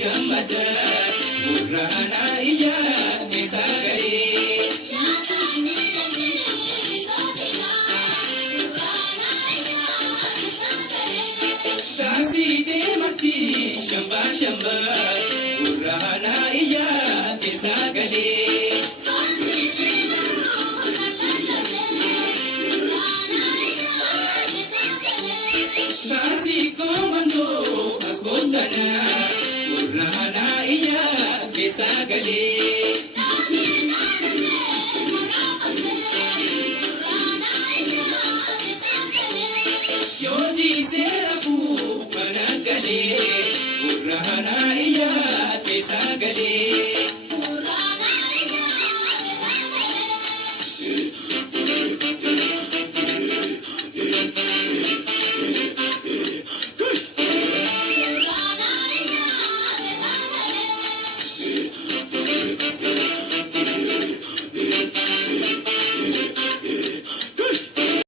gammada burrahana iyya keessaagalee. Taasitee matti shamba shamba burrahana iyya keessaagalee. Nasi komando askotana burrahana iyya keessaagalee. Yooti seerafu mana galee burrahana iyya keessaagalee.